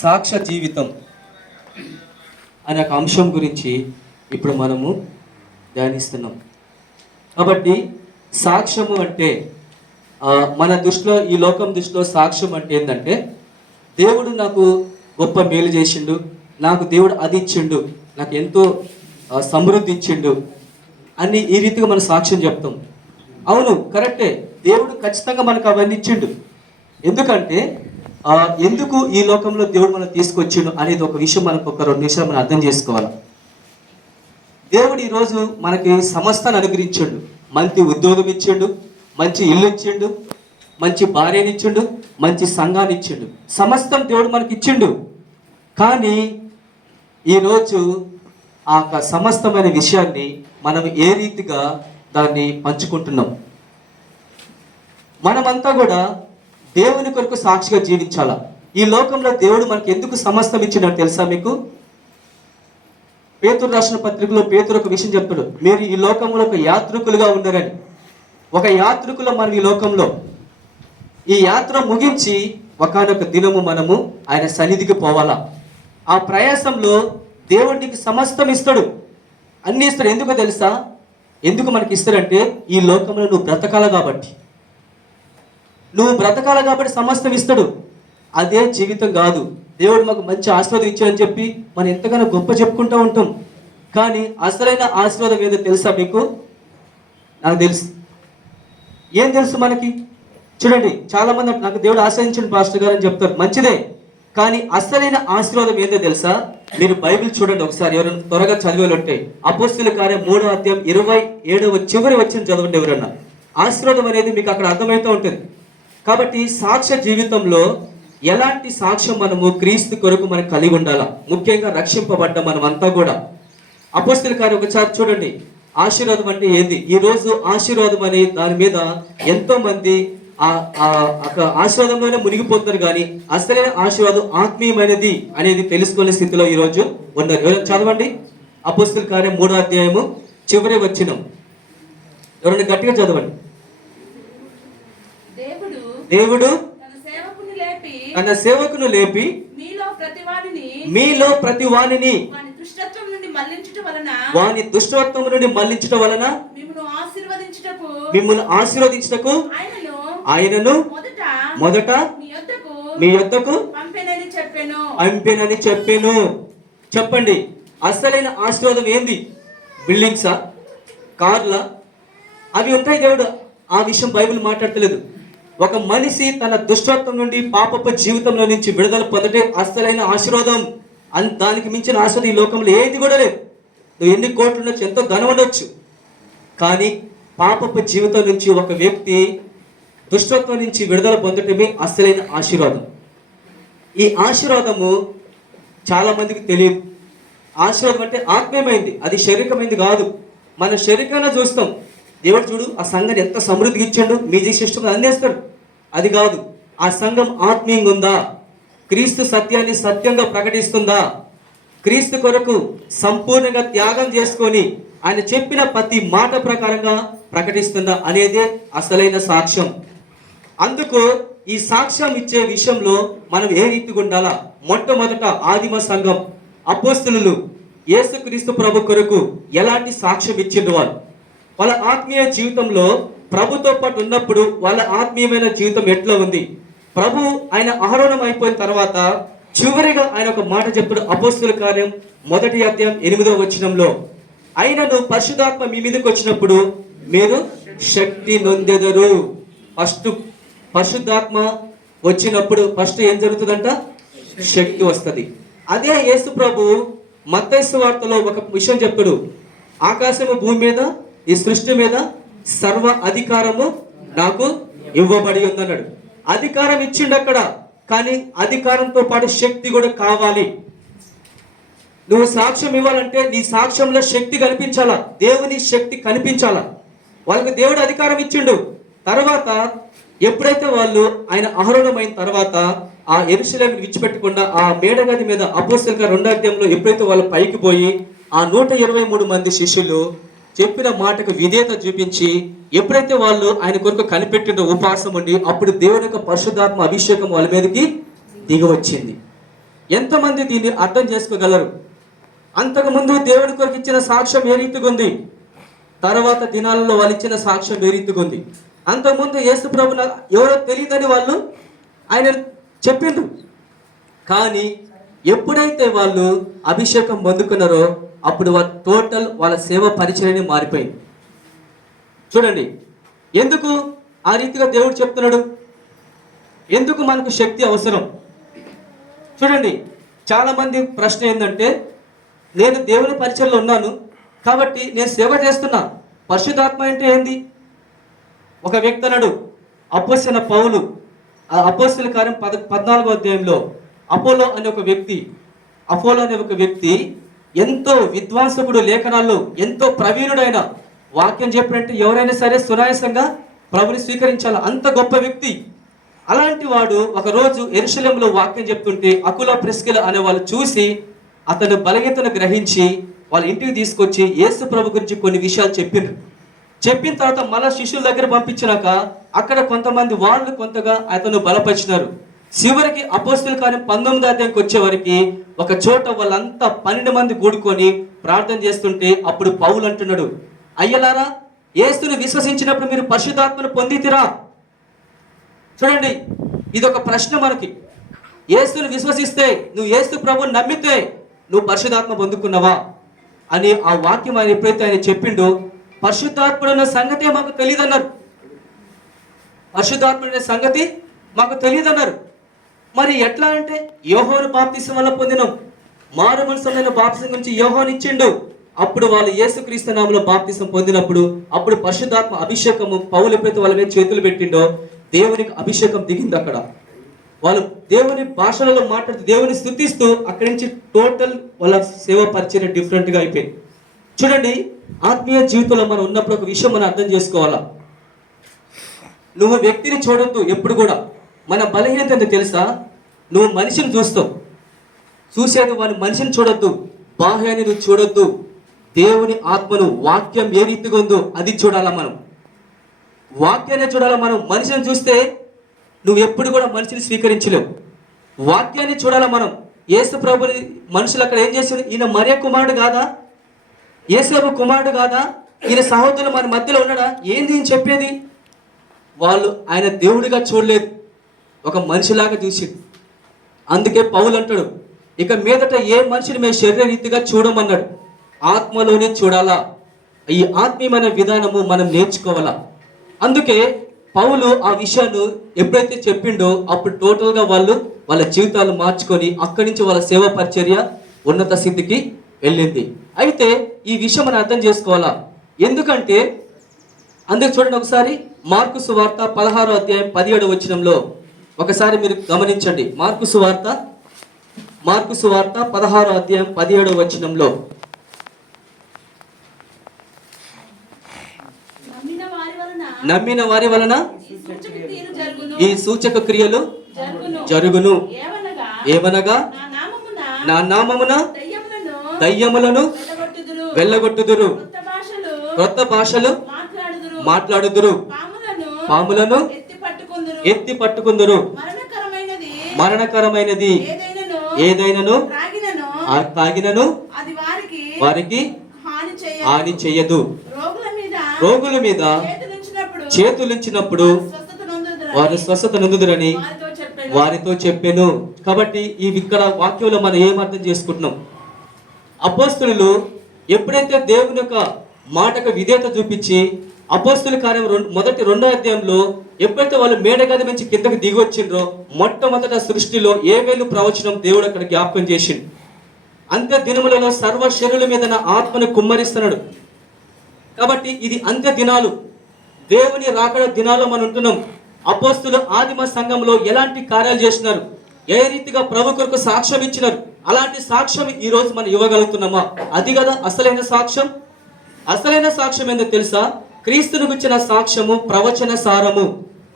సాక్ష్య జీవితం అనే ఒక అంశం గురించి ఇప్పుడు మనము ధ్యానిస్తున్నాం. కాబట్టి సాక్ష్యము అంటే మన దృష్టిలో, ఈ లోకం దృష్టిలో సాక్ష్యం అంటే ఏంటంటే, దేవుడు నాకు గొప్ప మేలు చేసిండు, నాకు దేవుడు అది ఇచ్చిండు, నాకు ఎంతో సమృద్ధి ఇచ్చిండు అని ఈ రీతిగా మనం సాక్ష్యం చెప్తాం. అవును, కరెక్టే, దేవుడు ఖచ్చితంగా మనకు అవన్నీ ఇచ్చిండు. ఎందుకంటే ఎందుకు ఈ లోకంలో దేవుడు మనం తీసుకొచ్చిండు అనేది ఒక విషయం మనకు ఒక 2 నిమిషాలు మనం అర్థం చేసుకోవాలి. దేవుడు ఈరోజు మనకి సమస్తాన్ని అనుగ్రహించిండు. మంచి ఉద్యోగం ఇచ్చిండు, మంచి ఇల్లు ఇచ్చిండు, మంచి భార్యని ఇచ్చిండు, మంచి సంఘాన్ని ఇచ్చిండు, సమస్తం దేవుడు మనకి ఇచ్చిండు. కానీ ఈరోజు ఆ సమస్తమైన విషయాన్ని మనం ఏ రీతిగా దాన్ని పంచుకుంటున్నాం? మనమంతా కూడా దేవుని కొరకు సాక్షిగా జీవించాలా. ఈ లోకంలో దేవుడు మనకి ఎందుకు సమస్తం ఇచ్చినాడు తెలుసా మీకు? పేతురు రాసిన పత్రికలో పేతురు ఒక విషయం చెప్తాడు, మీరు ఈ లోకంలో ఒక యాత్రికులుగా ఉండరని. ఒక యాత్రికులు మనం ఈ లోకంలో, ఈ యాత్ర ముగించి ఒకానొక దినము మనము ఆయన సన్నిధికి పోవాలా. ఆ ప్రయాసంలో దేవుడికి సమస్తం ఇస్తాడు, అన్ని ఇస్తాడు. ఎందుకో తెలుసా? ఎందుకు మనకి ఇస్తాడంటే, ఈ లోకంలో నువ్వు బ్రతకాల కాబట్టి, నువ్వు బ్రతకాల కాబట్టి సమస్తం ఇస్తాడు. అదే జీవితం కాదు. దేవుడు మాకు మంచి ఆశీర్వాదం ఇచ్చాడని చెప్పి మనం ఎంతగానో గొప్ప చెప్పుకుంటూ ఉంటాం. కానీ అసలైన ఆశీర్వాదం ఏదో తెలుసా మీకు? నాకు తెలుసు. ఏం తెలుసు మనకి? చూడండి, చాలా మంది నాకు దేవుడు ఆశ్రయించండి పాస్టర్ గారు అని చెప్తారు, మంచిదే. కానీ అసలైన ఆశీర్వాదం ఏందో తెలుసా? మీరు బైబిల్ చూడండి ఒకసారి, ఎవరైనా త్వరగా చదివేలుంటే అపోస్తలుల కార్యం 3వ అధ్యాయం 27వ చివరి వచ్చిన చదవండి ఎవరన్నా. ఆశీర్వాదం అనేది మీకు అక్కడ అర్థమవుతూ ఉంటుంది. కాబట్టి సాక్ష్య జీవితంలో ఎలాంటి సాక్ష్యం మనము క్రీస్తు కొరకు మనం కలిగి ఉండాలా? ముఖ్యంగా రక్షింపబడ్డ మనం అంతా కూడా. అపోస్తలుల కార్యం ఒకసారి చూడండి, ఆశీర్వాదం అంటే ఏంది? ఈ రోజు ఆశీర్వాదం అనే దాని మీద ఎంతో మంది ఆశీర్వాదంలోనే మునిగిపోతున్నారు, కానీ అసలైన ఆశీర్వాదం ఆత్మీయమైనది అనేది తెలుసుకునే స్థితిలో ఈ రోజు ఉన్నారు. ఎవరైనా చదవండి, అపోస్తలుల కార్యం 3వ అధ్యాయము చివరి వచనం. ఎవరైనా గట్టిగా చదవండి. దేవుడు తన సేవకును లేపి మీలో ప్రతి వానిని వాని దుష్టత్వం నుండి మళ్లించటం వలన మిమ్మల్ని ఆశీర్వదించుటకు ఆయనను మొదట మీ యొద్దకు పంపెనని చెప్పెను. చెప్పండి, అసలైన ఆశీర్వాదం ఏంది? బిల్డింగ్సా, కార్లా? అవి ఉంటాయి. దేవుడు ఆ విషయం బైబిల్ మాట్లాడతలేదు. ఒక మనిషి తన దుష్టత్వం నుండి, పాపపు జీవితంలో నుంచి విడుదల పొందటే అసలైన ఆశీర్వాదం. దానికి మించిన ఆశీర్వాదం ఈ లోకంలో ఏది కూడా లేదు. నువ్వు ఎన్ని కోట్లు ఉండొచ్చు, ఎంతో ధనం ఉండొచ్చు, కానీ పాపపు జీవితం నుంచి ఒక వ్యక్తి దుష్టత్వం నుంచి విడుదల పొందటమే అసలైన ఆశీర్వాదం. ఈ ఆశీర్వాదము చాలా మందికి తెలియదు. ఆశీర్వాదం అంటే ఆత్మీయమైంది, అది శారీరకమైంది కాదు. మన శరీరంగా చూస్తాం, దేవుడు చూడు ఆ సంఘాన్ని ఎంత సమృద్ధిగా ఇచ్చాడు, మ్యూజిక్ సిస్టమ్ అందేస్తాడు. అది కాదు. ఆ సంఘం ఆత్మీయంగా ఉందా? క్రీస్తు సత్యాన్ని సత్యంగా ప్రకటిస్తుందా? క్రీస్తు కొరకు సంపూర్ణంగా త్యాగం చేసుకొని ఆయన చెప్పిన ప్రతి మాట ప్రకారంగా ప్రకటిస్తుందా అనేదే అసలైన సాక్ష్యం. అందుకు ఈ సాక్ష్యం ఇచ్చే విషయంలో మనం ఏ రీతిగా ఉండాలా? మొట్టమొదట ఆదిమ సంఘం అపోస్తలులు యేసుక్రీస్తు ప్రభు కొరకు ఎలాంటి సాక్ష్యం ఇచ్చిండు? వాళ్ళ ఆత్మీయ జీవితంలో ప్రభుతో పాటు ఉన్నప్పుడు వాళ్ళ ఆత్మీయమైన జీవితం ఎట్లా ఉంది? ప్రభు ఆయన ఆరోహణం అయిపోయిన తర్వాత చివరిగా ఆయన ఒక మాట చెప్తాడు. అపోస్తలుల కార్యం 1వ అధ్యాయం 8వ వచనంలో, ఆయనను పరిశుద్ధాత్మ మీ మీదకి వచ్చినప్పుడు మీరు శక్తి నొందెదరు. ఫస్ట్ పరిశుద్ధాత్మ వచ్చినప్పుడు ఫస్ట్ ఏం జరుగుతుందంట? శక్తి వస్తుంది. అదే యేసు ప్రభు మత్తయి సువార్తలో ఒక విషయం చెప్పాడు, ఆకాశము భూమి మీద ఈ సృష్టి మీద సర్వ అధికారము నాకు ఇవ్వబడి ఉందన్నాడు. అధికారం ఇచ్చిండు అక్కడ, కానీ అధికారంతో పాటు శక్తి కూడా కావాలి. నువ్వు సాక్ష్యం ఇవ్వాలంటే నీ సాక్ష్యంలో శక్తి కనిపించాలా, దేవుని శక్తి కనిపించాలా. వాళ్ళకి దేవుడు అధికారం ఇచ్చిండు. తర్వాత ఎప్పుడైతే వాళ్ళు ఆయన ఆరోహణమైన తర్వాత ఆ యెరూషలేమును విడిచిపెట్టకుండా ఆ మేడగది మీద అపోస్తలుల 2వ అధ్యాయంలో ఎప్పుడైతే వాళ్ళు పైకి పోయి ఆ 123 మంది శిష్యులు చెప్పిన మాటకు విధేయత చూపించి ఎప్పుడైతే వాళ్ళు ఆయన కొరకు కనిపెట్టిన ఉపవాసం ఉండి, అప్పుడు దేవుని యొక్క పరిశుద్ధాత్మ అభిషేకం వాళ్ళ మీదకి దిగి వచ్చింది. ఎంతమంది దీన్ని అర్థం చేసుకోగలరు? అంతకుముందు దేవుడి కొరకు ఇచ్చిన సాక్ష్యం ఏ రీతిగా ఉంది, తర్వాత దినాలలో వాళ్ళు ఇచ్చిన సాక్ష్యం ఏ రీతిగా ఉంది. అంతకుముందు యేసు ప్రభువు ఎవరో తెలియదని వాళ్ళు ఆయన చెప్పిండ్రు, కానీ ఎప్పుడైతే వాళ్ళు అభిషేకం పొందుకున్నారో అప్పుడు వాళ్ళ టోటల్ వాళ్ళ సేవ పరిచర్యని మారిపోయింది. చూడండి, ఎందుకు ఆ రీతిగా దేవుడు చెప్తున్నాడు? ఎందుకు మనకు శక్తి అవసరం? చూడండి, చాలామంది ప్రశ్న ఏంటంటే, నేను దేవుని పరిచర్యలో ఉన్నాను కాబట్టి నేను సేవ చేస్తున్నా, పరిశుద్ధాత్మ అంటే ఏంది? ఒక వ్యక్తి అన్నాడు, అపోస్తలుడైన పౌలు, ఆ అపోస్తలుల కార్యం 14వ అధ్యాయంలో అపోలో అనే ఒక వ్యక్తి ఎంతో విద్వాంసకుడు, లేఖనాల్లో ఎంతో ప్రవీణుడైన, వాక్యం చెప్పినట్టు ఎవరైనా సరే సునాయాసంగా ప్రభుని స్వీకరించాలి, అంత గొప్ప వ్యక్తి. అలాంటి వాడు ఒకరోజు యెరూషలేములో వాక్యం చెప్తుంటే అకుల ప్రిస్కిల అనే వాళ్ళు చూసి అతను బలహీనతను గ్రహించి వాళ్ళ ఇంటికి తీసుకొచ్చి యేసు ప్రభు గురించి కొన్ని విషయాలు చెప్పిన తర్వాత మళ్ళా శిష్యుల దగ్గర పంపించినాక అక్కడ కొంతమంది వాళ్ళు కొంతగా అతను బలపరిచినారు. చివరికి అపోస్తలుల కార్యం 19వ అధ్యాయంకి వచ్చేవరకు ఒక చోట వాళ్ళంతా 12 మంది కూడుకొని ప్రార్థన చేస్తుంటే అప్పుడు పౌలు అంటున్నాడు, అయ్యలారా, యేసును విశ్వసించినప్పుడు మీరు పరిశుద్ధాత్మను పొందితిరా? చూడండి, ఇది ఒక ప్రశ్న మనకి. యేసును విశ్వసిస్తే, నువ్వు యేసు ప్రభువుని నమ్మితే నువ్వు పరిశుద్ధాత్మ పొందుకున్నావా అని ఆ వాక్యం ఆయన ఎప్పుడైతే ఆయన చెప్పిండో, పరిశుద్ధాత్ముడు అన్న సంగతే మాకు తెలియదన్నారు. పరిశుద్ధాత్ముడు అనే సంగతి మాకు తెలియదన్నారు. మరి ఎట్లా అంటే, యోహోను బాప్తిసం వల్ల పొందినాం, మారు మనసుమైన బాప్తిసం గురించి యోహోను ఇచ్చిండు. అప్పుడు వాళ్ళు యేసుక్రీస్తు నామములో బాప్తిసం పొందినప్పుడు అప్పుడు పరిశుద్ధాత్మ అభిషేకము పౌలు ఎప్పుడైతే వాళ్ళ మీద చేతులు పెట్టిండో దేవునికి అభిషేకం దిగింది. అక్కడ వాళ్ళు దేవుని భాషలలో మాట్లాడుతూ దేవుని స్తుతిస్తూ అక్కడి నుంచి టోటల్ వాళ్ళ సేవ పరిచయం డిఫరెంట్గా అయిపోయింది. చూడండి, ఆత్మీయ జీవితంలో మనం ఉన్నప్పుడు ఒక విషయం మనం అర్థం చేసుకోవాలా. నువ్వు వ్యక్తిని చూడొద్దు ఎప్పుడు కూడా. మన బలహీనత ఏంటో తెలుసా? నువ్వు మనిషిని చూస్తావు, చూసేది వాని మనిషిని చూడొద్దు, బాహ్యాన్ని నువ్వు చూడొద్దు. దేవుని ఆత్మను, వాక్యం ఏ రీతిగా ఉందో అది చూడాలా మనం, వాక్యాన్ని చూడాలా మనం. మనిషిని చూస్తే నువ్వు ఎప్పుడు కూడా మనిషిని స్వీకరించలేవు, వాక్యాన్ని చూడాలా మనం. యేసు ప్రభుని మనుషులు అక్కడ ఏం చేశారు? ఈయన మరియ కుమారుడు కాదా, యేసేపు కుమారుడు కాదా, ఈయన సహోదరులు మన మధ్యలో ఉన్నాడా, ఏంది ఈయన చెప్పేది? వాళ్ళు ఆయన దేవుడిగా చూడలేదు, ఒక మనిషిలాగా చూసిండు. అందుకే పౌలు అంటాడు, ఇక మీదట ఏ మనిషిని మేము శరీర రీతిగా చూడమన్నాడు, ఆత్మలోనే చూడాలా. ఈ ఆత్మీయమైన విధానము మనం నేర్చుకోవాలా. అందుకే పౌలు ఆ విషయాన్ని ఎప్పుడైతే చెప్పిండో అప్పుడు టోటల్గా వాళ్ళ జీవితాలు మార్చుకొని అక్కడి నుంచి వాళ్ళ సేవా పరిచర్య ఉన్నత స్థితికి వెళ్ళింది. అయితే ఈ విషయం మనం అర్థం చేసుకోవాలా. ఎందుకంటే అందుకు చూడండి, ఒకసారి మార్కు సువార్త 16వ అధ్యాయం 17వ వచనంలో ఒకసారి మీరు గమనించండి. మార్కు సువార్త 16వ అధ్యాయం 17వ వచనంలో, నమ్మిన వారి వలన ఈ సూచక క్రియలు జరుగును, ఏమనగా నా నామమున దయ్యములను వెళ్ళగొట్టుదురు, క్రొత్త భాషలు మాట్లాడుదురు, పాములను ఎత్తి పట్టుకుందురు, మరణకరమైనది ఏదైనను తాగినను వారికి హాని చెయ్యదు, రోగుల మీద చేతులుంచినప్పుడు వారు స్వస్థత నొందుదురని వారితో చెప్పాను. కాబట్టి ఈ ఇక్కడ వాక్యంలో మనం ఏం అర్థం చేసుకుంటున్నాం? అపోస్తలులు ఎప్పుడైతే దేవుని యొక్క మాటకు విధేయత చూపించి అపోస్తలుల కార్యం మొదటి 2వ అధ్యాయంలో ఎప్పుడైతే వాళ్ళు మేడగది నుంచి కిందకి దిగి వచ్చిండ్రో మొట్టమొదట సృష్టిలో ఏవేలు ప్రవచనం దేవుడు అక్కడ జ్ఞాపకం చేసిండు. అంత్య దినములలో సర్వ శరీరుల మీద నా ఆత్మను కుమ్మరిస్తున్నాడు. కాబట్టి ఇది అంత్య దినాలు, దేవుని రాకడ దినాల్లో మనం ఉంటున్నాం. అపోస్తలులు ఆదిమ సంఘంలో ఎలాంటి కార్యాలు చేసినారు, ఏ రీతిగా ప్రభు కొరకు సాక్ష్యం ఇచ్చినారు, అలాంటి సాక్ష్యం ఈ రోజు మనం ఇవ్వగలుగుతున్నామా? అది కదా అసలైన సాక్ష్యం. అసలైన సాక్ష్యం ఏందో తెలుసా? క్రీస్తుని గురించిన సాక్ష్యము, ప్రవచన సారము.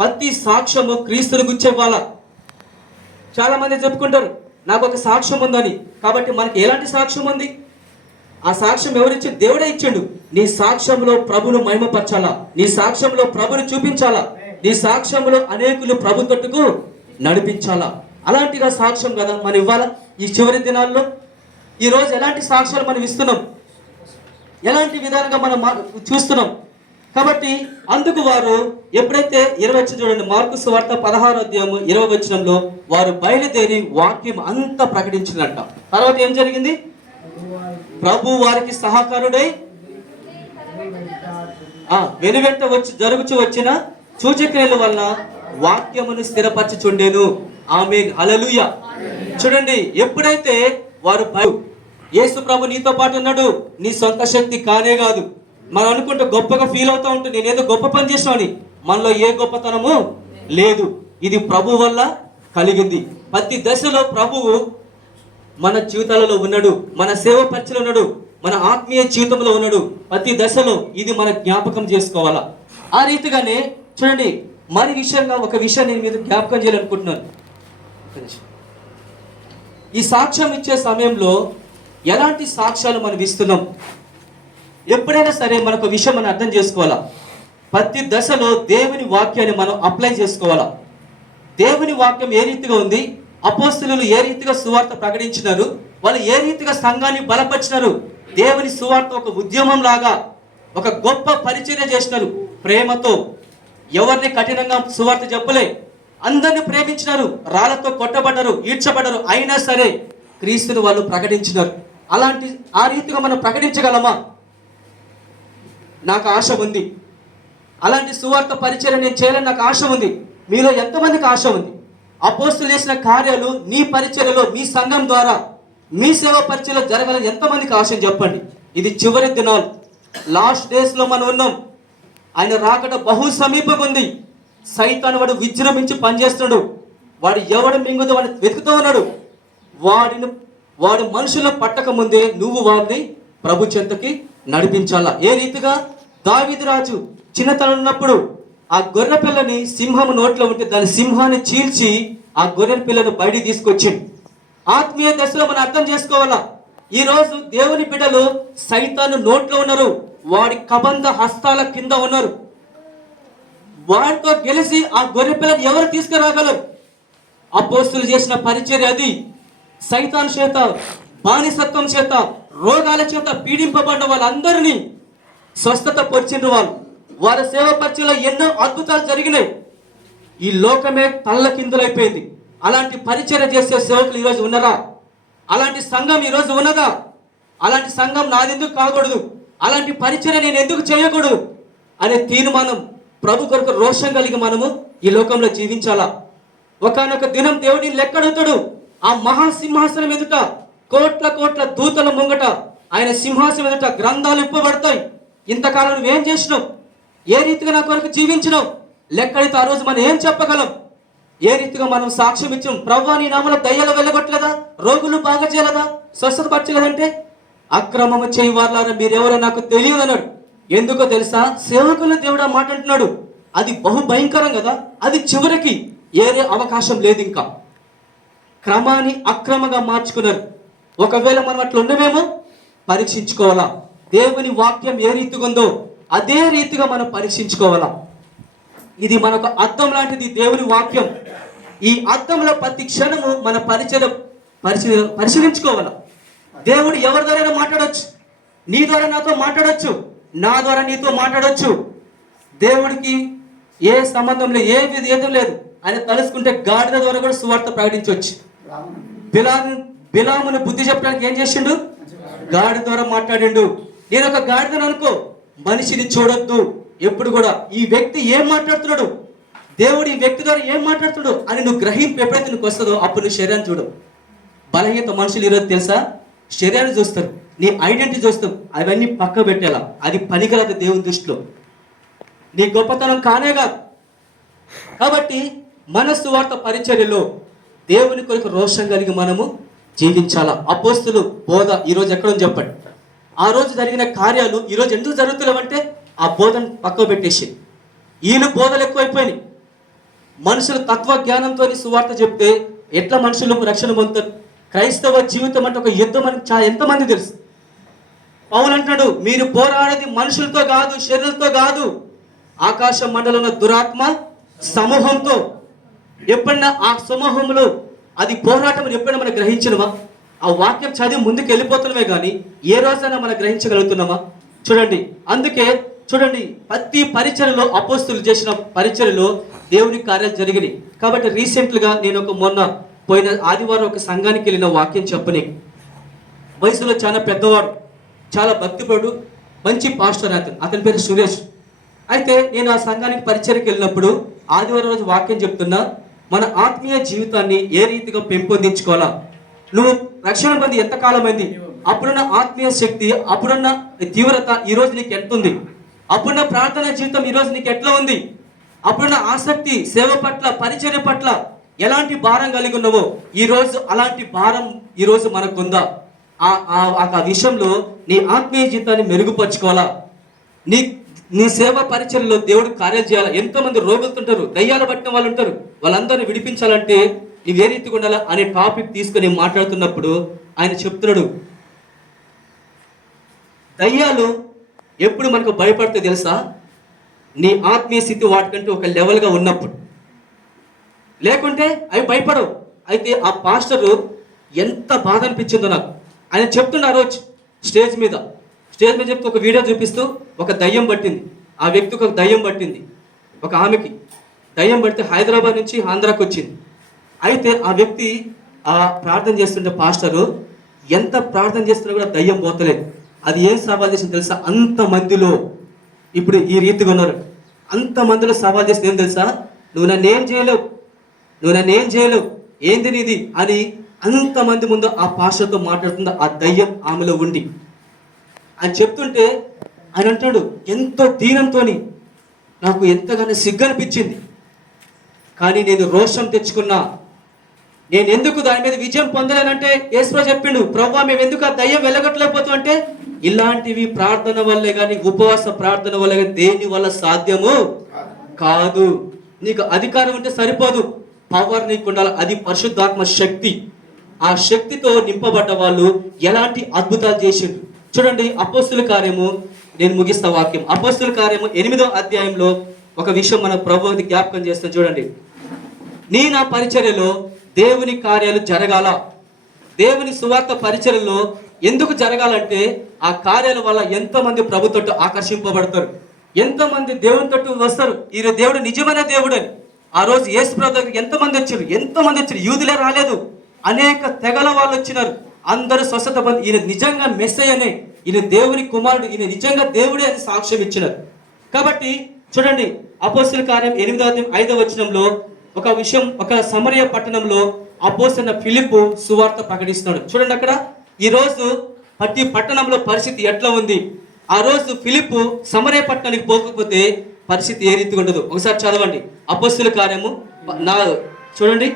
ప్రతి సాక్ష్యము క్రీస్తుని గురించి ఇవ్వాలా. చాలా మంది చెప్పుకుంటారు నాకు ఒక సాక్ష్యం ఉందని. కాబట్టి మనకి ఎలాంటి సాక్ష్యం ఉంది? ఆ సాక్ష్యం ఎవరిచ్చి? దేవుడే ఇచ్చిండు. నీ సాక్ష్యంలో ప్రభును మహిమపరచాలా, నీ సాక్ష్యంలో ప్రభును చూపించాలా, నీ సాక్ష్యంలో అనేకులు ప్రభు తట్టుకు నడిపించాలా. అలాంటిగా సాక్ష్యం కదా మనం ఇవ్వాలా. ఈ చివరి దినాల్లో? ఈరోజు ఎలాంటి సాక్ష్యాలు మనం ఇస్తున్నాం, ఎలాంటి విధానంగా మనం చూస్తున్నాం? కాబట్టి అందుకు వారు ఎప్పుడైతే 20 చూడండి, మార్కు సువార్త 16:20 వారు బయలుదేరి వాక్యం అంతా ప్రకటించినట్ట. తర్వాత ఏం జరిగింది? ప్రభు వారికి సహకారుడై వెనువెంట జరుగుచు వచ్చిన సూచక్రియల వల్ల వాక్యమును స్థిరపరచుచుండెను. ఆమేన్, హల్లెలూయా. చూడండి, ఎప్పుడైతే వారు యేసు ప్రభు నీతో పాటు ఉన్నాడు, నీ సొంత శక్తి కానే కాదు. మనం అనుకుంటే గొప్పగా ఫీల్ అవుతూ ఉంటుంది, నేనేదో గొప్ప పని చేసామని. మనలో ఏ గొప్పతనము లేదు, ఇది ప్రభు వల్ల కలిగింది. ప్రతి దశలో ప్రభువు మన జీవితాలలో ఉన్నాడు, మన సేవ పరిచయలో ఉన్నాడు, మన ఆత్మీయ జీవితంలో ఉన్నాడు. ప్రతి దశలో ఇది మన జ్ఞాపకం చేసుకోవాలా. ఆ రీతిగానే చూడండి, మరి విషయంగా ఒక విషయం నేను మీద జ్ఞాపకం చేయాలనుకుంటున్నాను. ఈ సాక్ష్యం ఇచ్చే సమయంలో ఎలాంటి సాక్ష్యాలు మనం ఇస్తున్నాం? ఎప్పుడైనా సరే మనకు విషయం మనం అర్థం చేసుకోవాలా. ప్రతి దశలో దేవుని వాక్యాన్ని మనం అప్లై చేసుకోవాలా. దేవుని వాక్యం ఏ రీతిగా ఉంది, అపోస్తలులు ఏ రీతిగా సువార్త ప్రకటించినారు, వాళ్ళు ఏ రీతిగా సంఘాన్ని బలపరిచినారు, దేవుని సువార్త ఒక ఉద్యమం లాగా ఒక గొప్ప పరిచర్య చేసినారు. ప్రేమతో ఎవరిని కఠినంగా సువార్త చెప్పలే, అందరిని ప్రేమించినారు. రాళ్లతో కొట్టబడ్డారు, ఈడ్చబడ్డారు, అయినా సరే క్రీస్తుని వాళ్ళు ప్రకటించినారు. ఆ రీతిగా మనం ప్రకటించగలమా? నాకు ఆశ ఉంది. అలాంటి సువార్త పరిచర్య నేను చేయాలని నాకు ఆశ ఉంది. మీలో ఎంతమందికి ఆశ ఉంది? అపోస్తలులు చేసిన కార్యాలు నీ పరిచర్యలో, మీ సంఘం ద్వారా, మీ సేవ పరిచర్యలో జరగాలని ఎంతమందికి ఆశ చెప్పండి. ఇది చివరి దినాలు, లాస్ట్ డేస్ లో మనం ఉన్నాం. ఆయన రాకడ బహు సమీపంగా ఉంది. సైతాను వాడు విజృంభించి పనిచేస్తున్నాడు. వాడు ఎవడు మింగుదో వాడిని వెతుకుతూ ఉన్నాడు. వాడు మనుషులను పట్టక ముందే నువ్వు వారిని ప్రభు చెంతకి నడిపించాలా. ఏ రీతిగా? దావీదు రాజు చిన్నతనం ఉన్నప్పుడు ఆ గొర్రె పిల్లని సింహము నోట్లో ఉంటే దాని సింహాన్ని చీల్చి ఆ గొర్రె పిల్లను బయటికి తీసుకొచ్చింది. ఆత్మీయ దశలో మనం అర్థం చేసుకోవాలా. ఈ రోజు దేవుని బిడ్డలు సైతాను నోట్లో ఉన్నారు, వాడి కబంధ హస్తాల కింద ఉన్నారు. వాడితో గెలిచి ఆ గొర్రె పిల్లని ఎవరు తీసుకురాగలరు? అపోస్తలులు చేసిన పరిచర్య అది. సైతాన్ చేత, బానిసత్వం చేత, రోగాల చేత పీడింపబడ్డ వాళ్ళందరినీ స్వస్థత పరిచిన వారి సేవ పరిచయలో ఎన్నో అద్భుతాలు జరిగినాయి. ఈ లోకమే తల్లకిందులైపోయింది. అలాంటి పరిచర్య చేసే సేవకులు ఈరోజు ఉన్నారా? అలాంటి సంఘం ఈరోజు ఉన్నదా? అలాంటి సంఘం నాదెందుకు కాకూడదు, అలాంటి పరిచర్య నేను ఎందుకు చేయకూడదు అనే తీర్మానం ప్రభు కొరకు రోషం కలిగి మనము ఈ లోకంలో జీవించాలా. ఒకానొక దినం దేవుడిని లెక్కడుతాడు. ఆ మహాసింహాసనం ఎదుట కోట్ల కోట్ల దూతల ముంగట ఆయన సింహాసనం ఎదుట గ్రంథాలు ఇప్పబడతాయి. ఇంతకాలం నువ్వేం చేసినావు? ఏ రీతిగా నా కొరకు జీవించినావు? లెక్కడితే ఆ రోజు మనం ఏం చెప్పగలం? ఏ రీతిగా మనం సాక్ష్యం ఇచ్చాం? ప్రభువా నీ నామములో దయ్యాలు వెళ్ళగొట్టలేదా, రోగులు బాగా చేయలేదా, స్వస్థత పరచలేదంటే అక్రమము చేయి వారులారా మీరెవరో నాకు తెలియదు అన్నాడు. ఎందుకో తెలుసా? సేవకులు దేవుడు మాట అంటున్నాడు. అది బహు భయంకరం కదా. అది చివరికి ఏరే అవకాశం లేదు. ఇంకా క్రమాన్ని అక్రమంగా మార్చుకున్నారు. ఒకవేళ మనం అట్లా ఉండమేమో పరీక్షించుకోవాలా. దేవుని వాక్యం ఏ రీతిగా ఉందో అదే రీతిగా మనం పరీక్షించుకోవాలా. ఇది మనకు అద్దం లాంటిది దేవుని వాక్యం. ఈ అద్దంలో ప్రతి క్షణము మన పరిశీలించుకోవాలా. దేవుడు ఎవరి ద్వారా మాట్లాడవచ్చు. నీ ద్వారా నాతో మాట్లాడవచ్చు, నా ద్వారా నీతో మాట్లాడవచ్చు. దేవుడికి ఏ సంబంధం లేదు, ఏదో లేదు. ఆయన తలుసుకుంటే గాడిద ద్వారా కూడా సువార్త ప్రకటించవచ్చు. బిలామును బుద్ధి చెప్పడానికి ఏం చేసిండు? గాడిద ద్వారా మాట్లాడిండు. నేను ఒక గాడిదను అనుకో, మనిషిని చూడొద్దు ఎప్పుడు కూడా. ఈ వ్యక్తి ఏం మాట్లాడుతున్నాడు, దేవుడు ఈ వ్యక్తి ద్వారా ఏం మాట్లాడుతున్నాడు అని నువ్వు గ్రహింపు ఎప్పుడైతే నీకు వస్తుందో అప్పుడు నువ్వు శరీరాన్ని చూడు. బలహీనత మనుషులు ఈరోజు తెలుసా? శరీరాన్ని చూస్తారు, నీ ఐడెంటిటీ చూస్తావు. అవన్నీ పక్క పెట్టేలా. అది పనికిరాదు దేవుని దృష్టిలో. నీ గొప్పతనం కానే కాదు. కాబట్టి మన సువార్త పరిచర్యలో దేవుని కొరకు రోషం కలిగి మనము జీవించాలా. అపోస్తలుల బోధ ఈరోజు ఎక్కడో చెప్పండి. ఆ రోజు జరిగిన కార్యాలు ఈరోజు ఎందుకు జరుగుతున్నామంటే ఆ బోధను పక్క పెట్టేసి వీళ్ళు బోధలు ఎక్కువైపోయినాయి. మనుషులు తత్వజ్ఞానంతో సువార్త చెప్తే ఎట్లా మనుషులు రక్షణ పొందుతారు? క్రైస్తవ జీవితం అంటే ఒక యుద్ధం అని ఎంతమంది తెలుసు? పౌలు అంటున్నాడు, మీరు పోరాడేది మనుషులతో కాదు, శరీరంతో కాదు, ఆకాశ మండలంలో దురాత్మ సమూహంతో. ఎప్పుడన్నా ఆ సమూహంలో అది పోరాటం అని ఎప్పుడైనా మనం గ్రహించినవా? ఆ వాక్యం చదివి ముందుకు వెళ్ళిపోతున్నామే కానీ ఏ రోజైనా మనం గ్రహించగలుగుతున్నామా? చూడండి, అందుకే చూడండి, ప్రతి పరిచర్యలో అపోస్తులు చేసిన పరిచర్యలో దేవుని కార్యాలు జరిగినాయి. కాబట్టి రీసెంట్గా నేను మొన్న పోయిన ఆదివారం ఒక సంఘానికి వెళ్ళిన వాక్యం చెప్పని, వయసులో చాలా పెద్దవాడు, చాలా భక్తిపడు, మంచి పాస్టర్ అతని పేరు సురేష్. అయితే నేను ఆ సంఘానికి పరిచర్యకి వెళ్ళినప్పుడు ఆదివారం రోజు వాక్యం చెప్తున్నా, మన ఆత్మీయ జీవితాన్ని ఏ రీతిగా పెంపొందించుకోవాలా, నువ్వు రక్షణ పొంది ఎంతకాలమైంది, అప్పుడున్న ఆత్మీయ శక్తి, అప్పుడున్న తీవ్రత ఈ రోజు నీకు ఎంత ఉంది, అప్పుడున్న ప్రార్థన జీవితం ఈ రోజు నీకు ఎట్లా ఉంది, అప్పుడున్న ఆసక్తి సేవ పట్ల, పరిచర్య పట్ల ఎలాంటి భారం కలిగి ఉన్నావో ఈ రోజు అలాంటి భారం ఈ రోజు మనకుందా? ఆ విషయంలో నీ ఆత్మీయ జీవితాన్ని మెరుగుపరచుకోవాలా, నీ సేవ పరిచర్యలో దేవుడు కార్యాలు చేయాలా. ఎంతో మంది రోగులుతుంటారు, దయ్యాలు పట్టిన వాళ్ళు ఉంటారు, వాళ్ళందరినీ విడిపించాలంటే నీవు ఏ రీతిగా ఉండాలా అనే టాపిక్ తీసుకొని మాట్లాడుతున్నప్పుడు ఆయన చెప్తున్నాడు, దయ్యాలు ఎప్పుడు మనకు భయపడితే తెలుసా, నీ ఆత్మీయ స్థితి వాటికంటే ఒక లెవెల్గా ఉన్నప్పుడు, లేకుంటే అవి భయపడవు. అయితే ఆ పాస్టరు ఎంత బాధ అనిపించిందో నాకు. ఆయన చెప్తున్న ఆ రోజు స్టేజ్ మీద చెప్తూ ఒక వీడియో చూపిస్తూ, ఒక దయ్యం పట్టింది, ఆ వ్యక్తికి ఒక దయ్యం పట్టింది, ఒక ఆమెకి దయ్యం పడితే హైదరాబాద్ నుంచి ఆంధ్రాకి వచ్చింది. అయితే ఆ వ్యక్తి ఆ ప్రార్థన చేస్తుంటే పాస్టరు ఎంత ప్రార్థన చేస్తున్నా కూడా దయ్యం పోతలేదు. అది ఏం సవాల్ చేసింది తెలుసా? అంతమందిలో ఇప్పుడు ఈ రీతిగా ఉన్నారు, అంతమందిలో సవాల్ చేసింది ఏం తెలుసా? నువ్వు నన్ను ఏం చేయలేవు, ఏంది నీది అని అంతమంది ముందు ఆ పాస్టర్తో మాట్లాడుతుంది ఆ దయ్యం ఆమెలో ఉండి. ఆయన చెప్తుంటే ఆయన అంటాడు, ఎంతో దీనంతో నాకు ఎంతగానో సిగ్గు అనిపించింది, కానీ నేను రోషం తెచ్చుకున్నా. నేను ఎందుకు దాని మీద విజయం పొందలేనంటే యేసు చెప్పిండు, ప్రభువా మేము ఎందుకు ఆ దయ్యం వెళ్ళగొట్టలేకపోతాం అంటే, ఇలాంటివి ప్రార్థన వల్లే కానీ, ఉపవాస ప్రార్థన వల్ల కానీ దేని వల్ల సాధ్యము కాదు. నీకు అధికారం ఉంటే సరిపోదు, పవర్ నీకు ఉండాలి. అది పరిశుద్ధాత్మ శక్తి. ఆ శక్తితో నింపబడ్డ వాళ్ళు ఎలాంటి అద్భుతాలు చేసిండ్రు. చూడండి, అపోస్తుల కార్యము, నేను ముగిస్తా వాక్యం. అపోస్తుల కార్యము 8వ అధ్యాయంలో ఒక విషయం మన ప్రభువుని జ్ఞాపకం చేస్తాం. చూడండి, నా పరిచర్యలో దేవుని కార్యాలు జరగాల. దేవుని సువార్త పరిచర్యలో ఎందుకు జరగాలంటే ఆ కార్యాల వల్ల ఎంతమంది ప్రభు తట్టు ఆకర్షింపబడతారు, ఎంతమంది దేవుని తట్టు వస్తారు. ఈ దేవుడు నిజమైన దేవుడు అని. ఆ రోజు యేసు ప్రభు దగ్గరికి ఎంతమంది వచ్చారు, యూదులే రాలేదు, అనేక తెగల వాళ్ళు వచ్చినారు. అందరూ స్వస్థత పొంది ఈయన నిజంగా మెస్సయ్యనే, ఈయన దేవుని కుమారుడు, ఈయన నిజంగా దేవుడే అని సాక్ష్యం ఇచ్చినారు. కాబట్టి చూడండి, అపోస్తుల కార్యం 8వ అధ్యాయం 5వ వచనంలో ఒక విషయం, ఒక సమరయ పట్టణంలో అపోస్తలుడైన ఫిలిప్పు సువార్త ప్రకటిస్తున్నాడు. చూడండి, అక్కడ ఈరోజు ప్రతి పట్టణంలో పరిస్థితి ఎట్లా ఉంది. ఆ రోజు ఫిలిప్పు సమరయ పట్టణానికి పోకపోతే పరిస్థితి ఏ రీతిగా ఉండదు. ఒకసారి చదవండి అపోస్తుల కార్యము చూడండి.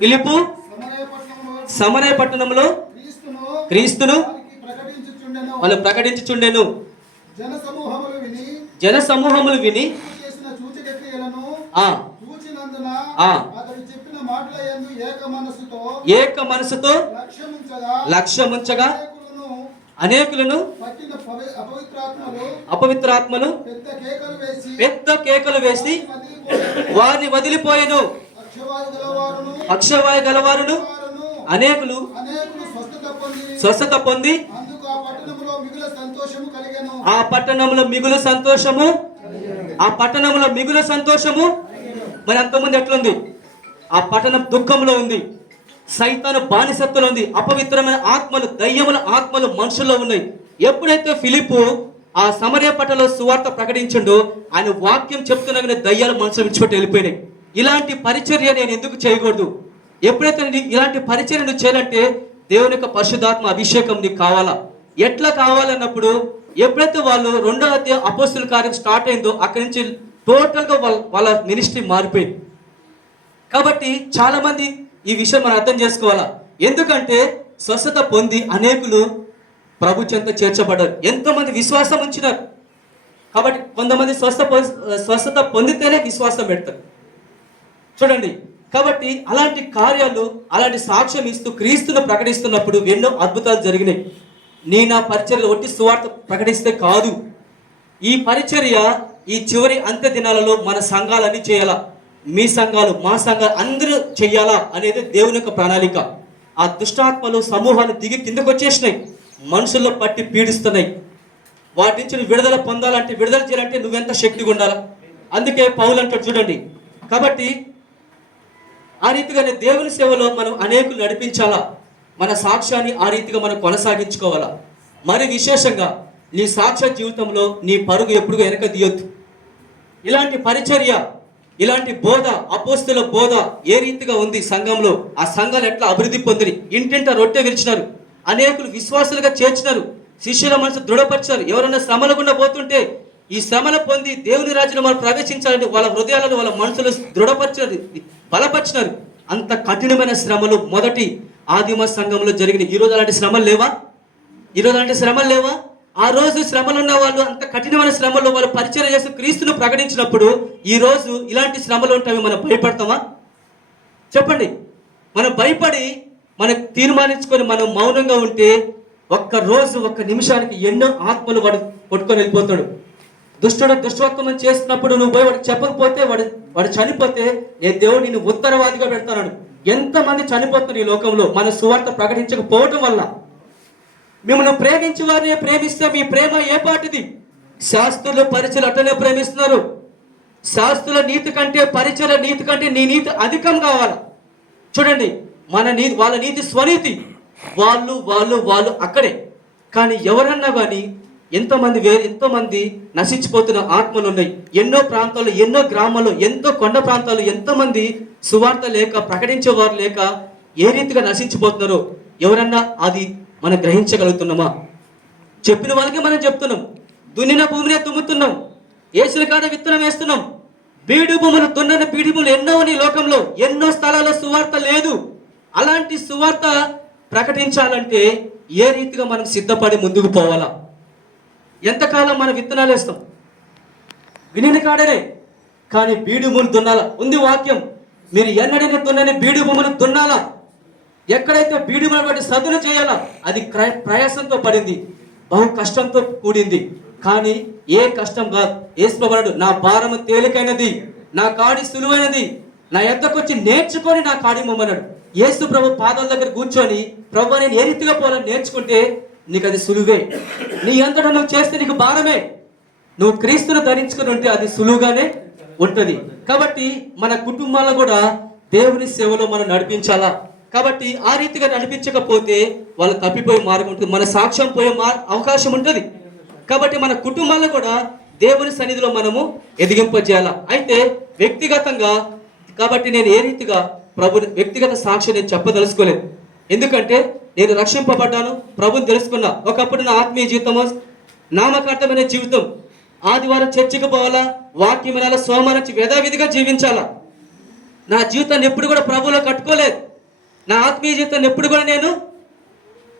ఫిలిప్పు సమరయ పట్టణంలో క్రీస్తును వాళ్ళు ప్రకటించుచుండెను. జన సమూహములు విని ఏక మనసుతో లక్ష్యముంచగా అనేకులను అపవిత్రాత్మలు పెద్ద కేకలు వేసి వారిని వదిలిపోయేను. పక్షవాయు గలవారును అనేకులు స్వస్థత పొంది ఆ పట్టణంలో మిగులు సంతోషము. మరి అంతమంది ఎట్లుంది? ఆ పట్టణం దుఃఖంలో ఉంది, సైతాను బానిసత్తులో ఉంది, అపవిత్రమైన ఆత్మలు, దయ్యముల ఆత్మలు మనుషుల్లో ఉన్నాయి. ఎప్పుడైతే ఫిలిప్పు ఆ సమరయ పట్టణంలో సువార్త ప్రకటించిండో, ఆయన వాక్యం చెప్తున్నా దయ్యాలు మనుషులు విడిచిపెట్టి వెళ్ళిపోయినాయి. ఇలాంటి పరిచర్య నేను ఎందుకు చేయకూడదు? ఎప్పుడైతే ఇలాంటి పరిచర్య నువ్వు చేయాలంటే దేవుని యొక్క పరిశుద్ధాత్మ అభిషేకం నీకు కావాలా. ఎట్లా కావాలన్నప్పుడు ఎప్పుడైతే వాళ్ళు 2వ అధ్యాయం అపోస్తుల కార్యం స్టార్ట్ అయిందో అక్కడి నుంచి టోటల్గా వాళ్ళ మినిస్ట్రీ మారిపోయింది. కాబట్టి చాలా మంది ఈ విషయం మనం అర్థం చేసుకోవాలా. ఎందుకంటే స్వస్థత పొంది అనేకులు ప్రభు చెంత చేర్చబడ్డారు, ఎంతో మంది విశ్వాసం ఉంచినారు. కాబట్టి కొంతమంది స్వస్థత పొందితేనే విశ్వాసం పెడతారు. చూడండి, కాబట్టి అలాంటి కార్యాలు, అలాంటి సాక్ష్యం ఇస్తూ క్రీస్తును ప్రకటిస్తున్నప్పుడు ఎన్నో అద్భుతాలు జరిగినాయి. నా పరిచర్యలో ఒట్టి సువార్త ప్రకటిస్తే కాదు, ఈ పరిచర్య ఈ చివరి అంత్య దినాలలో మన సంఘాలన్నీ చేయాలా. మీ సంఘాలు, మా సంఘాలు అందరూ చెయ్యాలా అనేది దేవుని యొక్క ప్రణాళిక. ఆ దుష్టాత్మలు సమూహాలు దిగి కిందకు వచ్చేసినాయి, మనుషుల్లో పట్టి పీడిస్తున్నాయి. వాటి నుంచి నువ్వు విడుదల పొందాలంటే, విడుదల చేయాలంటే నువ్వెంత శక్తిగా ఉండాలా. అందుకే పౌలు అంటాడు చూడండి. కాబట్టి ఆ రీతిగానే దేవుని సేవలో మనం అనేకులు నడిపించాలా, మన సాక్ష్యాన్ని ఆ రీతిగా మనం కొనసాగించుకోవాలా. మరి విశేషంగా నీ సాక్ష్య జీవితంలో నీ పరుగు ఎప్పుడు వెనక తీయొద్దు. ఇలాంటి పరిచర్య, ఇలాంటి బోధ, అపోస్తుల బోధ ఏ రీతిగా ఉంది సంఘంలో, ఆ సంఘాలు ఎట్లా అభివృద్ధి పొందిరి, ఇంటింట రొట్టె విరిచినారు, అనేకులు విశ్వాసులుగా చేర్చినారు, శిష్యుల మనసు దృఢపరిచారు. ఎవరైనా శ్రమల గుండా పోతుంటే ఈ శ్రమలు పొంది దేవుని రాజ్యంలో వాళ్ళు ప్రవేశించాలని వాళ్ళ హృదయాలను, వాళ్ళ మనసులు దృఢపరిచారు, బలపరిచినారు. అంత కఠినమైన శ్రమలు మొదటి ఆదిమ సంఘంలో జరిగిన. ఈరోజు అలాంటి శ్రమలు లేవా? ఈరోజు అలాంటి శ్రమలు లేవా? ఆ రోజు శ్రమలు ఉన్న వాళ్ళు, అంత కఠినమైన శ్రమలు వాళ్ళు పరిచయం చేస్తూ క్రీస్తును ప్రకటించినప్పుడు ఈ రోజు ఇలాంటి శ్రమలు ఉంటాయి, మనం భయపడతామా? చెప్పండి. మనం భయపడి మనం తీర్మానించుకొని మనం మౌనంగా ఉంటే ఒక్క రోజు, ఒక్క నిమిషానికి ఎన్నో ఆత్మలు వాడు కొట్టుకొని వెళ్ళిపోతాడు. దుష్టుడు దుష్టత్వం చేస్తున్నప్పుడు నువ్వు పోయి వాడికి చెప్పకపోతే వాడు చనిపోతే నేను దేవుడు నిన్ను ఉత్తరవాదిగా పెడతాను. ఎంతమంది చనిపోతున్నారు ఈ లోకంలో మన సువార్త ప్రకటించకపోవటం వల్ల. మిమ్మల్ని ప్రేమించి వారిని ప్రేమిస్తే మీ ప్రేమ ఏ పాటిది? శాస్త్రులు పరిచయలు అట్లనే ప్రేమిస్తున్నారు. శాస్త్రుల నీతి కంటే, పరిచయ నీతి కంటే నీ నీతి అధికం కావాలా. చూడండి, మన నీతి, వాళ్ళ నీతి స్వనీతి, వాళ్ళు వాళ్ళు వాళ్ళు అక్కడే. కానీ ఎవరన్నా కానీ ఎంతోమంది నశించిపోతున్న ఆత్మలు ఉన్నాయి. ఎన్నో ప్రాంతాలు, ఎన్నో గ్రామాల్లో, ఎంతో కొండ ప్రాంతాలు ఎంతోమంది సువార్త లేక, ప్రకటించేవారు లేక ఏ రీతిగా నశించిపోతున్నారో ఎవరన్నా అది మనం గ్రహించగలుగుతున్నామా? చెప్పిన వాళ్ళకి మనం చెప్తున్నాం, దున్నిన భూమినే దుమ్ముతున్నాం, ఏసుల కాడ విత్తనం వేస్తున్నాం. బీడు భూములు, దున్నని బీడు భూములు ఎన్నో ఈ లోకంలో, ఎన్నో స్థలాల్లో సువార్త లేదు. అలాంటి సువార్త ప్రకటించాలంటే ఏ రీతిగా మనం సిద్ధపడి ముందుకు పోవాలా? ఎంతకాలం మన విత్తనాలు వేస్తాం? వినిన కాడనే, కానీ బీడు భూములు దున్నాలా. ఉంది వాక్యం, మీరు ఎన్నడనే దున్నని బీడు భూములు దున్నాలా. ఎక్కడైతే బీడు భూములు బట్టి సదును చేయాలా, అది ప్రయాసంతో పడింది, బహు కష్టంతో కూడింది. కానీ ఏ కష్టం కాదు. యేసుప్రభుడు నా భారము తేలికైనది, నా కాడి సులువైనది, నా ఎద్దకొచ్చి నేర్చుకొని నా కాడి మొమ్మన్నాడు. యేసు ప్రభు పాదాల దగ్గర కూర్చొని, ప్రభు నేను ఏ రీతిగా పోవాలని నేర్చుకుంటే నీకు అది సులువే. నీ అంతటా నువ్వు చేస్తే నీకు భారమే. నువ్వు క్రీస్తును ధరించుకుని ఉంటే అది సులువుగానే ఉంటుంది. కాబట్టి మన కుటుంబాల్లో కూడా దేవుని సేవలో మనం నడిపించాలా. కాబట్టి ఆ రీతిగా నడిపించకపోతే వాళ్ళు తప్పిపోయే మార్గం ఉంటుంది, మన సాక్ష్యం పోయే అవకాశం ఉంటుంది. కాబట్టి మన కుటుంబాల్లో కూడా దేవుని సన్నిధిలో మనము ఎదిగింపజేయాలా. అయితే వ్యక్తిగతంగా, కాబట్టి నేను ఏ రీతిగా ప్రభుని వ్యక్తిగత సాక్ష్యం నేను చెప్పదలుచుకోలేదు. ఎందుకంటే నేను రక్షింపబడ్డాను, ప్రభుని తెలుసుకున్నా. ఒకప్పుడు నా ఆత్మీయ జీవితము నామకార్థమైన జీవితం. ఆదివారం చర్చికి పోవాలా, వాక్యం వినాలా, సోమవారం నుంచి యథావిధిగా జీవించాలా. నా జీవితాన్ని ఎప్పుడు కూడా ప్రభువులో కట్టుకోలేదు. నా ఆత్మీయ జీవితాన్ని ఎప్పుడు కూడా నేను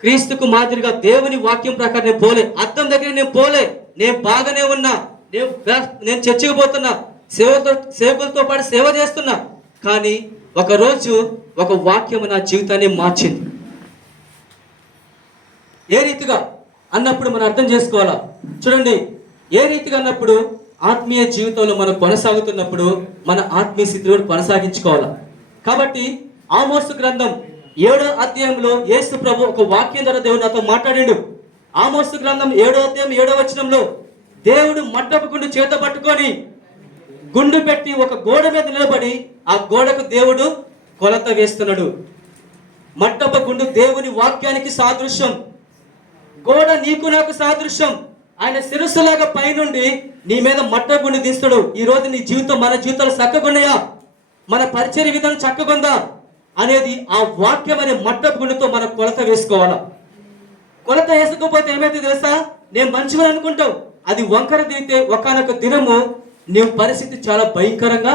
క్రీస్తుకు మాదిరిగా దేవుని వాక్యం ప్రకారం నేను పోలే. అద్దం దగ్గర నేను పోలే. నేను బాగానే ఉన్నా, నేను చర్చికి పోతున్నా, సేవకులతో పాటు సేవ చేస్తున్నా. కానీ ఒకరోజు ఒక వాక్యం నా జీవితాన్ని మార్చింది. ఏ రీతిగా అన్నప్పుడు మనం అర్థం చేసుకోవాలా. చూడండి, ఏ రీతిగా అన్నప్పుడు ఆత్మీయ జీవితంలో మనం కొనసాగుతున్నప్పుడు మన ఆత్మీయ స్థితిలో కొనసాగించుకోవాలా. కాబట్టి ఆమోసు గ్రంథం 7వ అధ్యాయంలో యేసు ప్రభు ఒక వాక్యం ద్వారా దేవుడు నాతో మాట్లాడాడు. ఆమోసు గ్రంథం 7వ అధ్యాయం 7వ వచనంలో దేవుడు మట్టపు గుండు చేత పట్టుకొని గుండు పెట్టి ఒక గోడ మీద నిలబడి ఆ గోడకు దేవుడు కొలత వేస్తున్నాడు. మట్టపు గుండు దేవుని వాక్యానికి సాదృశ్యం, గోడ నీకు నాకు సాదృశ్యం. ఆయన శిరస్సులాగా పైనుండి నీ మీద మట్టపు గుండు తీస్తాడు. ఈ రోజు నీ జీవితం, మన జీవితాలు చక్కగున్నాయా, మన పరిచర్య విధానం చక్కగుందా అనేది ఆ వాక్యం అనే మట్టపు గుండుతో మనం కొలత వేసుకోవాలా. కొలత వేసుకోకపోతే ఏమైతే తెలుసా, నేను మంచిగా అనుకుంటావు, అది వంకర తిరిగితే ఒకనొక దినము నీ పరిస్థితి చాలా భయంకరంగా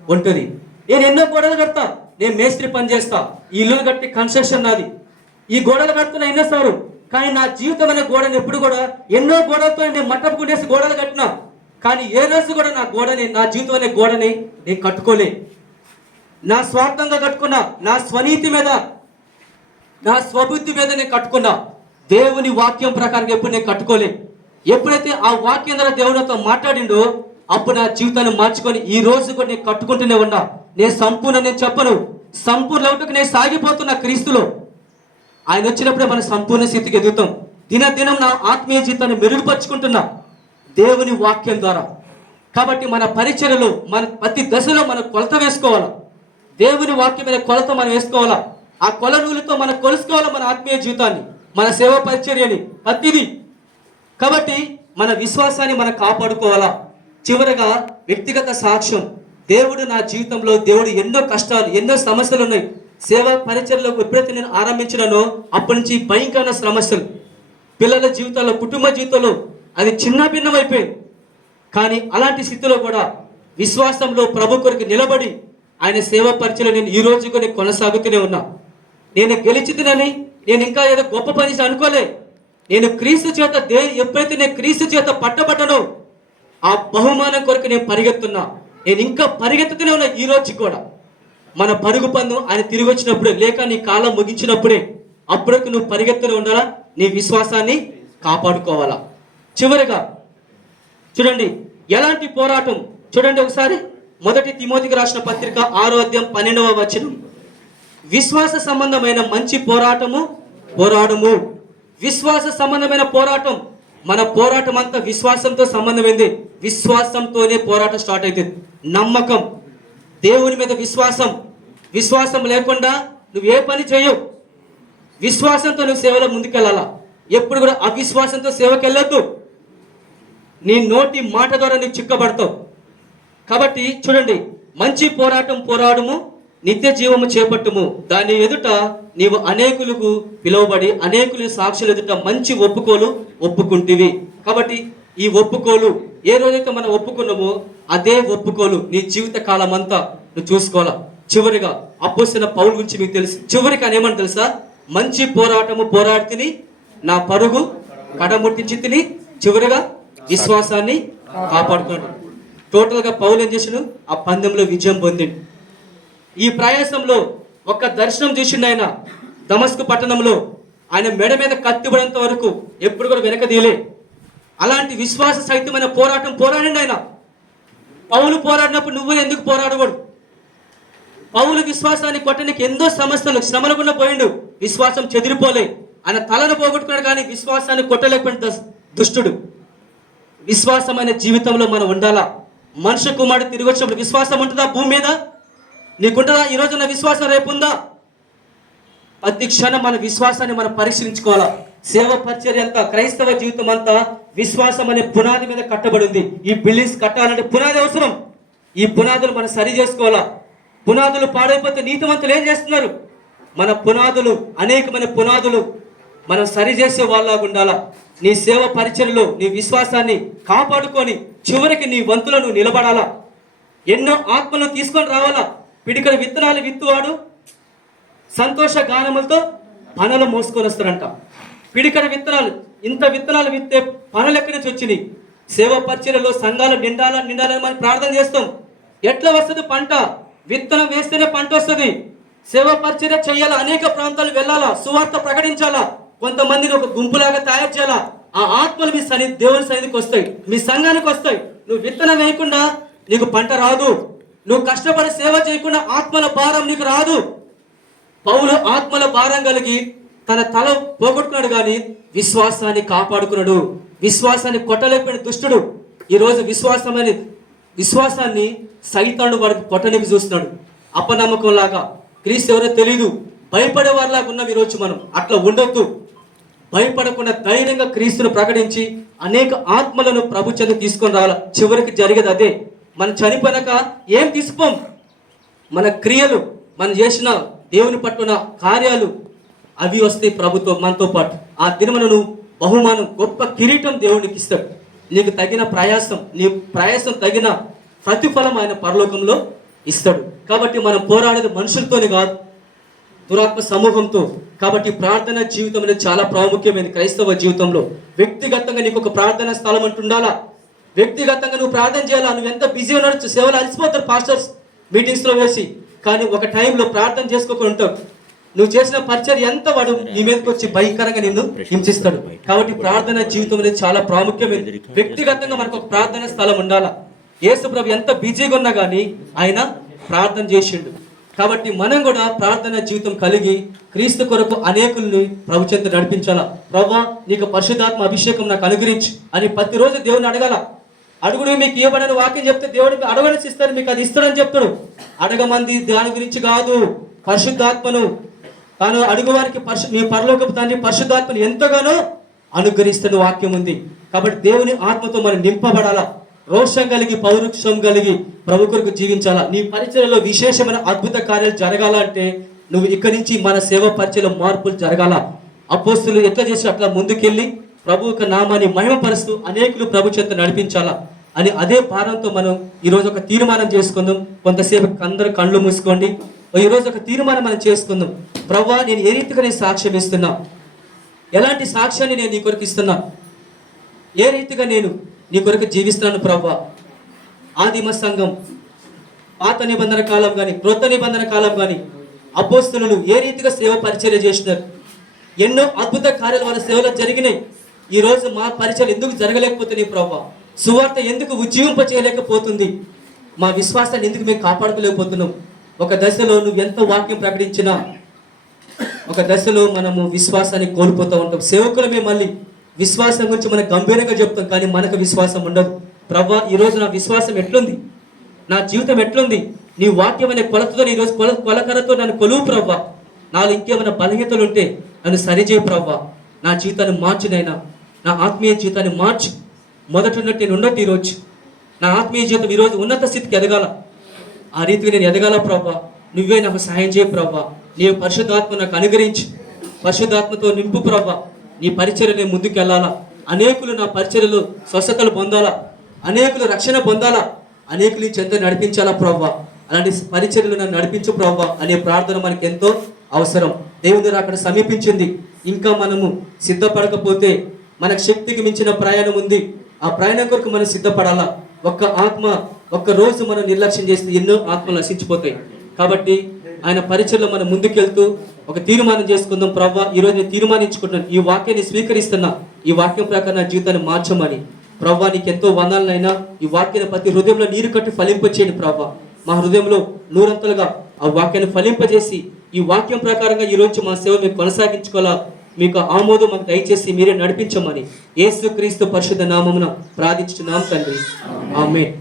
ఉంటుంది. నేను ఎన్నో గోడలు కడతా, నేను మేస్త్రి పని చేస్తా, ఈ ఇల్లులు కట్టి కన్స్ట్రక్షన్ నాది, ఈ గోడలు కడుతున్నా ఎన్నోసారు. కానీ నా జీవితం అనే గోడని ఎప్పుడు కూడా, ఎన్నో గోడలతో నేను మట్టపు గుండేసి గోడలు కట్టినా, కానీ ఏ రోజు కూడా నా గోడని, నా జీవితం అనే గోడని నేను కట్టుకోలే. నా స్వార్థంగా కట్టుకున్నా, నా స్వనీతి మీద, నా స్వబుద్ధి మీద నేను కట్టుకున్నా. దేవుని వాక్యం ప్రకారం ఎప్పుడు నేను కట్టుకోలే. ఎప్పుడైతే ఆ వాక్యం ద్వారా దేవునితో మాట్లాడిండో అప్పుడు నా జీవితాన్ని మార్చుకొని ఈ రోజు కూడా నేను కట్టుకుంటూనే ఉన్నా. నేను చెప్పను, సంపూర్ణ ఒకటికి నేను సాగిపోతున్నా క్రీస్తులో. ఆయన వచ్చినప్పుడే మన సంపూర్ణ స్థితికి ఎదుగుతాం. దినదినం నా ఆత్మీయ జీవితాన్ని మెరుగుపరుచుకుంటున్నా దేవుని వాక్యం ద్వారా. కాబట్టి మన పరిచర్యలో మన ప్రతి దశలో మనం కొలత వేసుకోవాలా. దేవుని వాక్యం మీద కొలత మనం వేసుకోవాలా. ఆ కొలనూలుతో మనం కొలుసుకోవాలా మన ఆత్మీయ జీవితాన్ని, మన సేవా పరిచర్యని, ప్రతిదీ. కాబట్టి మన విశ్వాసాన్ని మనం కాపాడుకోవాలా. చివరగా వ్యక్తిగత సాక్ష్యం. దేవుడు నా జీవితంలో, దేవుడు ఎన్నో కష్టాలు, ఎన్నో సమస్యలు ఉన్నాయి. సేవా పరిచర్యలో ఎప్పుడైతే నేను ఆరంభించినానో అప్పటి నుంచి భయంకరమైన సమస్యలు, పిల్లల జీవితాల్లో, కుటుంబ జీవితంలో అది చిన్న భిన్నమైపోయింది. కానీ అలాంటి స్థితిలో కూడా విశ్వాసంలో ప్రభు కొరకు నిలబడి ఆయన సేవా పరిచయం నేను ఈ రోజు కూడా కొనసాగుతూనే ఉన్నా. నేను గెలిచితినని నేను ఇంకా ఏదో గొప్ప పని అనుకోలే. నేను క్రీస్తు చేత ఎప్పుడైతే నేను క్రీస్తు చేత పట్టబడ్డానో ఆ బహుమానం కొరకు నేను పరిగెత్తున్నా. నేను ఇంకా పరిగెత్తుతూనే ఉన్నా ఈ రోజు కూడా. మన పరుగు పందెం ఆయన తిరిగి వచ్చినప్పుడే, లేక నీ కాలం ముగించినప్పుడే, అప్పటికి నువ్వు పరిగెత్తునే ఉండాలా. నీ విశ్వాసాన్ని కాపాడుకోవాలా. చివరిగా చూడండి ఎలాంటి పోరాటం. చూడండి ఒకసారి 1 తిమోతికి రాసిన పత్రిక 6వ అధ్యాయం 12వ వచనం. విశ్వాస సంబంధమైన మంచి పోరాటము పోరాడము. విశ్వాస సంబంధమైన పోరాటం. మన పోరాటం అంతా విశ్వాసంతో సంబంధమైంది. విశ్వాసంతోనే పోరాటం స్టార్ట్ అవుతుంది. నమ్మకం, దేవుని మీద విశ్వాసం. విశ్వాసం లేకుండా నువ్వు ఏ పని చేయవు. విశ్వాసంతో నువ్వు సేవలో ముందుకెళ్ళాలా. ఎప్పుడు కూడా అవిశ్వాసంతో సేవకి వెళ్ళొద్దు. నీ నోటి మాట ద్వారా నువ్వు చిక్కబడతావు. కాబట్టి చూడండి, మంచి పోరాటం పోరాడము, నిత్య జీవము చేపట్టుము. దాని ఎదుట నీవు అనేకులకు పిలువబడి అనేకుల సాక్షుల ఎదుట మంచి ఒప్పుకోలు ఒప్పుకుంటివి. కాబట్టి ఈ ఒప్పుకోలు ఏ రోజైతే మనం ఒప్పుకున్నామో అదే ఒప్పుకోలు నీ జీవిత కాలం అంతా నువ్వు చూసుకోవాలా. చివరిగా అపోస్తలుడైన పౌలు గురించి మీకు తెలుసు. చివరికి ఆయన ఏమని తెలుసా? మంచి పోరాటము పోరాడితిని, నా పరుగు కడముట్టించి తిని, చివరిగా విశ్వాసాన్ని కాపాడుకున్నాడు. టోటల్గా పౌలు ఏం చేసాడు? ఆ పందెంలో విజయం పొందిండు. ఈ ప్రయాసంలో ఒక దర్శనం చూసిండు ఆయన. దమస్కు పట్టణంలో ఆయన మెడ మీద కత్తిపడేంత వరకు ఎప్పుడు కూడా వెనక తీయలే. అలాంటి విశ్వాస సహితమైన పోరాటం పోరాడండి ఆయన. పౌలు పోరాడినప్పుడు నువ్వు ఎందుకు పోరాడకూడదు? పౌలు విశ్వాసాన్ని కొట్టడానికి ఎంతో సమస్యలు, శ్రమలు కూడా పోయిండు. విశ్వాసం చెదిరిపోలే. ఆయన తలను పోగొట్టుకున్నాడు కానీ విశ్వాసాన్ని కొట్టలేకపోయిన దుష్టుడు. విశ్వాసమైన జీవితంలో మనం ఉండాలా. మనుష్య కుమారుడు తిరిగి వచ్చినప్పుడు విశ్వాసం ఉంటుందా భూమి మీద? నీకుంటుందా? ఈరోజు నా విశ్వాసం రేపు ఉందా? ప్రతి క్షణం మన విశ్వాసాన్ని మనం పరిశీలించుకోవాలా. సేవ పరిచర్య అంతా, క్రైస్తవ జీవితం అంతా విశ్వాసం అనే పునాది మీద కట్టబడింది. ఈ బిల్డింగ్స్ కట్టాలంటే పునాది అవసరం. ఈ పునాదులు మనం సరి చేసుకోవాలా. పునాదులు పాడైపోతే నీతిమంతులు ఏం చేస్తున్నారు? మన పునాదులు, అనేకమైన పునాదులు మనం సరి చేసే వాళ్ళలాగా ఉండాలా. నీ సేవ పరిచర్యలో నీ విశ్వాసాన్ని కాపాడుకొని చివరికి నీ వంతులో నువ్వు నిలబడాలా. ఎన్నో ఆత్మలు తీసుకొని రావాలా. పిడికల విత్తనాలు విత్తువాడు సంతోష గానములతో పనులు మోసుకొని వస్తారంట. పిడికల విత్తనాలు, ఇంత విత్తనాలు విత్తే పనులు ఎక్కడి నుంచి వచ్చినాయి? సేవ పరిచర్యలో సంఘాలు నిండాలని మనం ప్రార్థన చేస్తాం. ఎట్లా వస్తుంది పంట? విత్తనం వేస్తేనే పంట వస్తుంది. సేవ పరిచర్య చేయాలా, అనేక ప్రాంతాలు వెళ్ళాలా, సువార్త ప్రకటించాలా, కొంతమందిని ఒక గుంపులాగా తయారు చేయాలా. ఆ ఆత్మలు మీ దేవుని సన్నిధికి వస్తాయి, మీ సంఘానికి వస్తాయి. నువ్వు విత్తనం వేయకుండా నీకు పంట రాదు. నువ్వు కష్టపడి సేవ చేయకుండా ఆత్మల భారం నీకు రాదు. పౌలు ఆత్మల భారం కలిగి తన తల పోగొట్టుకున్నాడు కానీ విశ్వాసాన్ని కాపాడుకున్నాడు. విశ్వాసాన్ని కొట్టలేకపోయిన దుష్టుడు ఈరోజు విశ్వాసాన్ని సైతాను వాడికి కొట్టనికి చూస్తున్నాడు. అపనమ్మకం లాగా, క్రీస్తు ఎవరో తెలీదు, భయపడే వారిలాగా ఉన్నాం ఈరోజు. మనం అట్లా ఉండొద్దు. భయపడకుండా ధైర్యంగా క్రీస్తును ప్రకటించి అనేక ఆత్మలను ప్రభు చెంత తీసుకొని రావాలి. చివరికి జరిగేది అదే. మనం చనిపోయినాక ఏం తీసుకోం. మన క్రియలు, మనం చేసిన దేవుని పట్టున కార్యాలు అవి వస్తాయి ప్రభుతో మనతో పాటు. ఆ దినమును బహుమానం, గొప్ప కిరీటం దేవునికి ఇస్తాడు. నీకు తగిన ప్రయాసం, నీ ప్రయాసం తగిన ప్రతిఫలం ఆయన పరలోకంలో ఇస్తాడు. కాబట్టి మనం పోరాడేది మనుషులతోనే కాదు, దురాత్మ సమూహంతో. కాబట్టి ప్రార్థన జీవితం అనేది చాలా ప్రాముఖ్యమైనది క్రైస్తవ జీవితంలో. వ్యక్తిగతంగా నీకు ఒక ప్రార్థన స్థలం అంటుండాలా. వ్యక్తిగతంగా నువ్వు ప్రార్థన చేయాలా. నువ్వు ఎంత బిజీ ఉన్నాడు, సేవలు అలసిపోతారు పాస్టర్స్ మీటింగ్స్లో వేసి, కానీ ఒక టైంలో ప్రార్థన చేసుకోకుండా ఉంటావు. నువ్వు చేసిన పరిచర్య ఎంత వాడు నీ మీదకి వచ్చి భయంకరంగా నిన్ను హింసిస్తాడు. కాబట్టి ప్రార్థన జీవితం అనేది చాలా ప్రాముఖ్యమైనది. వ్యక్తిగతంగా మనకు ఒక ప్రార్థన స్థలం ఉండాలా. యేసు ప్రభు ఎంత బిజీగా ఉన్నా కానీ ఆయన ప్రార్థన చేసిండు. కాబట్టి మనం కూడా ప్రార్థన జీవితం కలిగి క్రీస్తు కొరకు అనేకుల్ని ప్రభు చెంత నడిపించాలా. ప్రభా, నీకు పరిశుద్ధాత్మ అభిషేకం నాకు అనుగ్రహించు అని ప్రతిరోజు దేవుని అడగాల. అడుగుడు మీకు ఇవ్వబడని వాక్యం చెప్తే దేవుడు అడగని ఇస్తాడు, మీకు అది ఇస్తాడని చెప్తాడు. అడగమంది దాని గురించి కాదు, పరిశుద్ధాత్మను తాను అడుగువారికి మీ పరలోకపు తండ్రి పరిశుద్ధాత్మను ఎంతగానో అనుగ్రహిస్తున్న వాక్యం ఉంది. కాబట్టి దేవుని ఆత్మతో మనం నింపబడాలా, రోషం కలిగి పౌరుషం కలిగి ప్రభు కొరకు జీవించాలా. నీ పరిచయలో విశేషమైన అద్భుత కార్యాలు జరగాల అంటే నువ్వు ఇక్కడి నుంచి మన సేవ పరిచయలో మార్పులు జరగాల. అపోస్తులు ఎట్లా చేసి అట్లా ముందుకెళ్ళి ప్రభు యొక్క నామాన్ని మహిమపరుస్తూ అనేకులు ప్రభు చేత నడిపించాలా అని అదే భారంతో మనం ఈరోజు ఒక తీర్మానం చేసుకుందాం. కొంతసేపు అందరూ కళ్ళు మూసుకోండి. ఈరోజు ఒక తీర్మానం మనం చేసుకుందాం. ప్రభువా, నేను ఏ రీతిగా నేను సాక్ష్యం ఇస్తున్నా, ఎలాంటి సాక్ష్యాన్ని నేను నీ కొరకు ఇస్తున్నా, ఏ రీతిగా నేను నీ కొరకు జీవిస్తున్నాను ప్రభువా. ఆదిమ సంఘం పాత నిబంధన కాలం కానీ క్రొత్త నిబంధన కాలం కానీ అపోస్తులు ఏ రీతిగా సేవ పరిచర్య చేసినారు, ఎన్నో అద్భుత కార్యాలు వాళ్ళ సేవలో జరిగినాయి. ఈరోజు మా పరిచయం ఎందుకు జరగలేకపోతున్నాయి ప్రభువా? సువార్త ఎందుకు ఉజ్జీవింప చేయలేకపోతుంది? మా విశ్వాసాన్ని ఎందుకు మేము కాపాడుకోలేకపోతున్నాం? ఒక దశలో నువ్వు ఎంత వాక్యం ప్రకటించినా ఒక దశలో మనము విశ్వాసాన్ని కోల్పోతూ ఉంటాం. సేవకులమే మళ్ళీ విశ్వాసం గురించి మనకు గంభీరంగా చెప్తాం, కానీ మనకు విశ్వాసం ఉండదు. ప్రభువా, ఈరోజు నా విశ్వాసం ఎట్లుంది, నా జీవితం ఎట్లుంది? నీ వాక్యం అనే కొలతతో ఈరోజు కొలకరతో నన్ను కొలువు ప్రభువా. నాలో ఇంకేమైనా బలహీనతలు ఉంటే నన్ను సరిచేయి ప్రభువా. నా జీవితాన్ని మార్చునైనా, నా ఆత్మీయ జీవితాన్ని మార్చు. మొదటి ఉన్నట్టు నేను ఉండొద్దు. ఈరోజు నా ఆత్మీయ జీవితం ఈరోజు ఉన్నత స్థితికి ఎదగాల. ఆ రీతిగా నేను ఎదగాల ప్రభువా. నువ్వే నాకు సహాయం చేయ ప్రభువా. నీ పరిశుద్ధాత్మ నాకు అనుగ్రహించు, పరిశుద్ధాత్మతో నింపు ప్రభువా. నీ పరిచర్యలో ముందుకు వెళ్ళాలా, అనేకులు నా పరిచర్యలో స్వస్థతలు పొందాలా, అనేకులు రక్షణ పొందాలా, అనేకులు చెంత నడిపించాలా ప్రభువా. అలాంటి పరిచర్యలు నన్ను నడిపించు ప్రభువా అనే ప్రార్థన మనకి ఎంతో అవసరం. దేవుని అక్కడ సమీపించింది. ఇంకా మనము సిద్ధపడకపోతే మనకు శక్తికి మించిన ప్రయాణం ఉంది. ఆ ప్రయాణం కొరకు మనం సిద్ధపడాలా. ఒక్క రోజు మనం నిర్లక్ష్యం చేస్తే ఎన్నో ఆత్మలు నశించిపోతాయి. కాబట్టి ఆయన పరిచయలో మనం ముందుకెళ్తూ ఒక తీర్మానం చేసుకుందాం. ప్రభువా, ఈరోజు నేను తీర్మానించుకుంటున్నాను, ఈ వాక్యాన్ని స్వీకరిస్తున్నా, ఈ వాక్యం ప్రకారం నా జీవితాన్ని మార్చమని. ప్రభువా, నీకు ఎంతో వందనాలనైనా ఈ వాక్యాన్ని ప్రతి హృదయంలో నీరు కట్టి ఫలింపచేయండి ప్రభువా. మా హృదయంలో నూరంతలుగా ఆ వాక్యాన్ని ఫలింపజేసి ఈ వాక్యం ప్రకారంగా ఈరోజు మా సేవ మీకు కొనసాగించుకోవాలా. మీకు ఆమోదం మాకు దయచేసి మీరే నడిపించమని యేసు క్రీస్తు పరిశుద్ధ నామమున ప్రార్థించుచున్నాం తండ్రి. ఆమేన్.